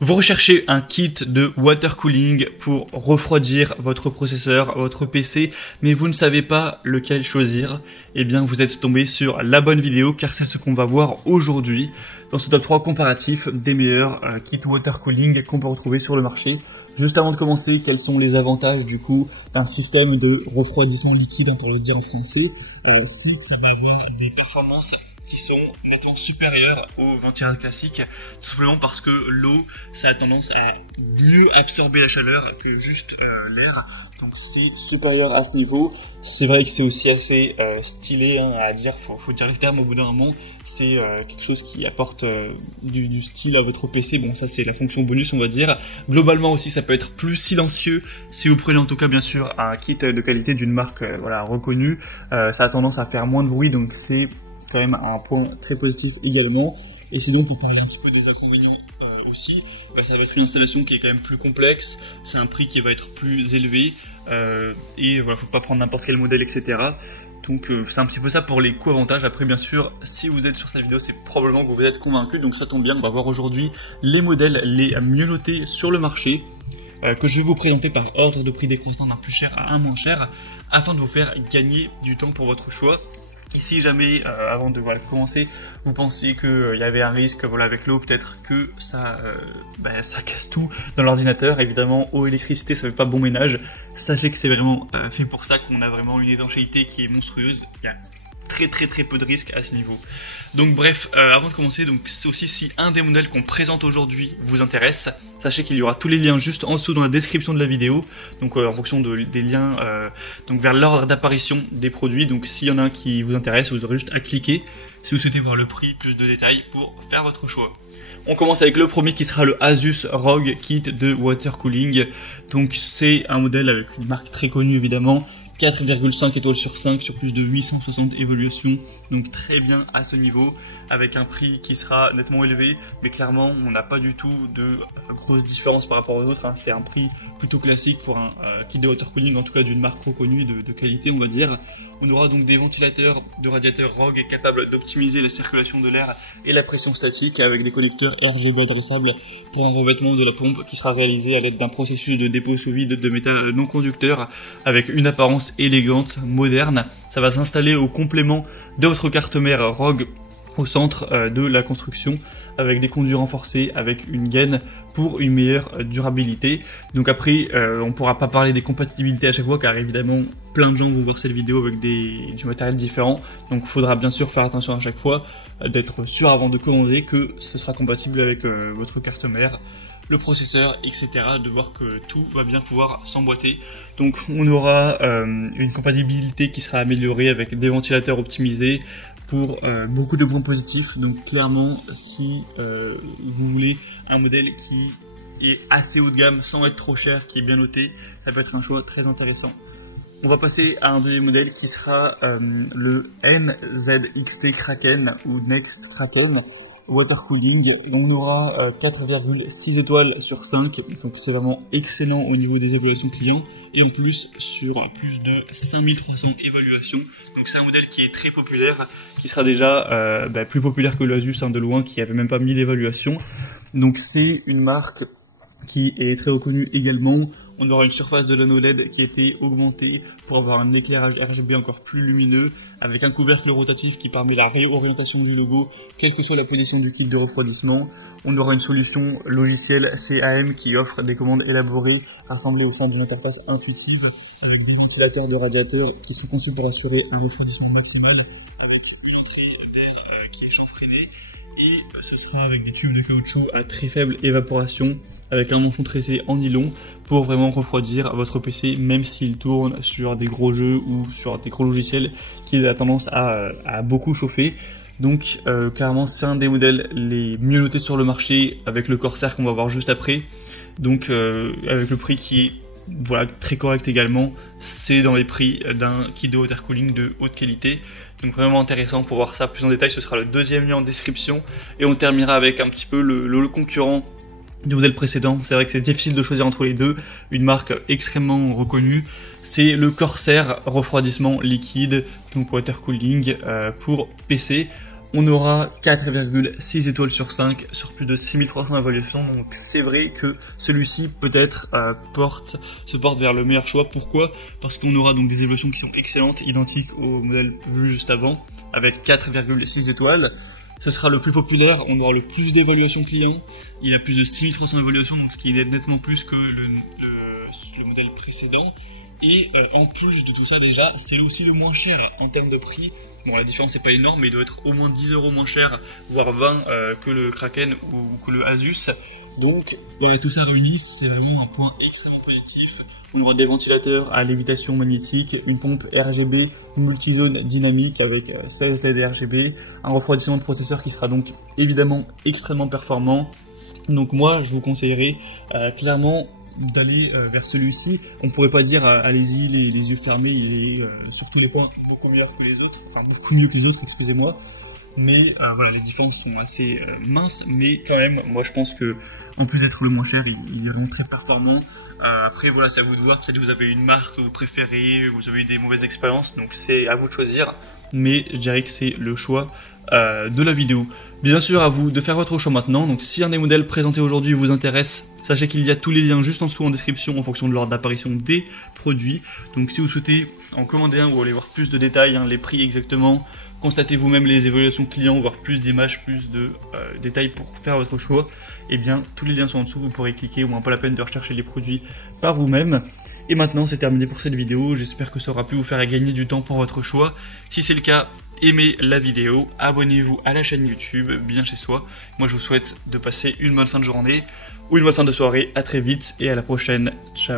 Vous recherchez un kit de water cooling pour refroidir votre processeur, votre PC, mais vous ne savez pas lequel choisir. Eh bien, vous êtes tombé sur la bonne vidéo car c'est ce qu'on va voir aujourd'hui dans ce top 3 comparatif des meilleurs kits water cooling qu'on peut retrouver sur le marché. Juste avant de commencer, quels sont les avantages du coup d'un système de refroidissement liquide, on peut le dire en français, c'est que ça va avoir des performances qui sont nettement supérieurs aux ventilateurs classiques, tout simplement parce que l'eau, ça a tendance à mieux absorber la chaleur que juste l'air, donc c'est supérieur à ce niveau. C'est vrai que c'est aussi assez stylé à dire, faut dire les termes au bout d'un moment, c'est quelque chose qui apporte du style à votre PC, bon ça c'est la fonction bonus on va dire. Globalement aussi ça peut être plus silencieux, si vous prenez en tout cas bien sûr un kit de qualité d'une marque voilà, reconnue, ça a tendance à faire moins de bruit, donc c'est quand même un point très positif également. Et sinon pour parler un petit peu des inconvénients aussi, ça va être une installation qui est quand même plus complexe, c'est un prix qui va être plus élevé et voilà, faut pas prendre n'importe quel modèle etc. Donc c'est un petit peu ça pour les coûts avantages. Après bien sûr si vous êtes sur cette vidéo c'est probablement que vous êtes convaincu, donc ça tombe bien, on va voir aujourd'hui les modèles les mieux notés sur le marché que je vais vous présenter par ordre de prix décroissant d'un plus cher à un moins cher afin de vous faire gagner du temps pour votre choix. Et si jamais, avant de commencer, vous pensiez qu'il y avait un risque avec l'eau, peut-être que ça casse tout dans l'ordinateur. Évidemment, eau, électricité, ça fait pas bon ménage. Sachez que c'est vraiment fait pour ça, qu'on a vraiment une étanchéité qui est monstrueuse. Il y a très peu de risques à ce niveau. Donc bref, avant de commencer, donc c'est aussi si un des modèles qu'on présente aujourd'hui vous intéresse, sachez qu'il y aura tous les liens juste en dessous dans la description de la vidéo, donc en fonction des liens donc vers l'ordre d'apparition des produits. Donc s'il y en a un qui vous intéresse, vous aurez juste à cliquer si vous souhaitez voir le prix, plus de détails pour faire votre choix. On commence avec le premier qui sera le Asus ROG Kit de water cooling. Donc c'est un modèle avec une marque très connue évidemment, 4,5 étoiles sur 5 sur plus de 860 évaluations, donc très bien à ce niveau, avec un prix qui sera nettement élevé, mais clairement on n'a pas du tout de grosse différence par rapport aux autres, c'est un prix plutôt classique pour un kit de water cooling, en tout cas d'une marque reconnue de qualité on va dire. On aura donc des ventilateurs de radiateurs ROG capables d'optimiser la circulation de l'air et la pression statique avec des connecteurs RGB adressables pour un revêtement de la pompe qui sera réalisé à l'aide d'un processus de dépôt sous vide de métal non conducteur avec une apparence élégante, moderne. Ça va s'installer au complément de votre carte mère ROG au centre de la construction avec des conduits renforcés, avec une gaine pour une meilleure durabilité. Donc après, on pourra pas parler des compatibilités à chaque fois car évidemment plein de gens vont voir cette vidéo avec du matériel différent. Donc il faudra bien sûr faire attention à chaque fois, d'être sûr avant de commander que ce sera compatible avec votre carte mère, le processeur, etc. de voir que tout va bien pouvoir s'emboîter. Donc on aura une compatibilité qui sera améliorée avec des ventilateurs optimisés pour beaucoup de points positifs. Donc clairement si vous voulez un modèle qui est assez haut de gamme sans être trop cher, qui est bien noté, ça peut être un choix très intéressant. On va passer à un deuxième modèle qui sera le NZXT Kraken ou Next Kraken water cooling. On aura 4,6 étoiles sur 5, donc c'est vraiment excellent au niveau des évaluations clients, et en plus sur plus de 5300 évaluations, donc c'est un modèle qui est très populaire, qui sera déjà plus populaire que l'Asus de loin, qui avait même pas 1000 évaluations. Donc c'est une marque qui est très reconnue également. On aura une surface de l'anneau LED qui a été augmentée pour avoir un éclairage RGB encore plus lumineux, avec un couvercle rotatif qui permet la réorientation du logo, quelle que soit la position du kit de refroidissement. On aura une solution logicielle CAM qui offre des commandes élaborées rassemblées au sein d'une interface intuitive, avec des ventilateurs de radiateurs qui sont conçus pour assurer un refroidissement maximal, avec une entrée d'air qui est chanfreinée. Et ce sera avec des tubes de caoutchouc à très faible évaporation, avec un manchon tressé en nylon pour vraiment refroidir votre PC, même s'il tourne sur des gros jeux ou sur des gros logiciels qui a tendance à beaucoup chauffer. Donc clairement c'est un des modèles les mieux notés sur le marché, avec le Corsair qu'on va voir juste après. Donc avec le prix qui est très correct également, c'est dans les prix d'un kit de water cooling de haute qualité. Donc vraiment intéressant pour voir ça plus en détail, ce sera le deuxième lien en description. Et on terminera avec un petit peu le concurrent du modèle précédent. C'est vrai que c'est difficile de choisir entre les deux, une marque extrêmement reconnue. C'est le Corsair refroidissement liquide, donc water cooling pour PC. on aura 4,6 étoiles sur 5 sur plus de 6300 évaluations. Donc c'est vrai que celui-ci peut-être se porte vers le meilleur choix. Pourquoi? Parce qu'on aura donc des évaluations qui sont excellentes, identiques au modèle vu juste avant, avec 4,6 étoiles. Ce sera le plus populaire, on aura le plus d'évaluations clients. Il a plus de 6300 évaluations, donc ce qui est nettement plus que le modèle précédent. Et en plus de tout ça déjà, c'est aussi le moins cher en termes de prix. Bon, la différence n'est pas énorme, mais il doit être au moins 10 € moins cher, voire 20 que le Kraken ou que le Asus. Donc, voilà, tout ça réuni, c'est vraiment un point extrêmement positif. On aura des ventilateurs à lévitation magnétique, une pompe RGB multizone dynamique avec 16 LED RGB, un refroidissement de processeur qui sera donc évidemment extrêmement performant. Donc moi, je vous conseillerais clairement d'aller vers celui-ci. On pourrait pas dire allez-y les yeux fermés, il est sur tous les points beaucoup meilleur que les autres, enfin beaucoup mieux que les autres, excusez-moi. Mais voilà, les différences sont assez minces, mais quand même, moi je pense que en plus d'être le moins cher, il est vraiment très performant. Après voilà, c'est à vous de voir, peut-être que vous avez une marque que vous préférez, vous avez eu des mauvaises expériences, donc c'est à vous de choisir. Mais je dirais que c'est le choix de la vidéo. Bien sûr, à vous de faire votre choix maintenant. Donc si un des modèles présentés aujourd'hui vous intéresse, sachez qu'il y a tous les liens juste en dessous en description en fonction de l'ordre d'apparition des produits. Donc si vous souhaitez en commander un ou aller voir plus de détails, les prix exactement, constatez vous-même les évaluations clients, voir plus d'images, plus de détails pour faire votre choix, et bien tous les liens sont en dessous, vous pourrez cliquer, au moins pas la peine de rechercher les produits par vous-même. Et maintenant c'est terminé pour cette vidéo, j'espère que ça aura pu vous faire gagner du temps pour votre choix. Si c'est le cas, aimez la vidéo, abonnez-vous à la chaîne YouTube Bien Chez Soi. Moi je vous souhaite de passer une bonne fin de journée ou une bonne fin de soirée, à très vite et à la prochaine, ciao.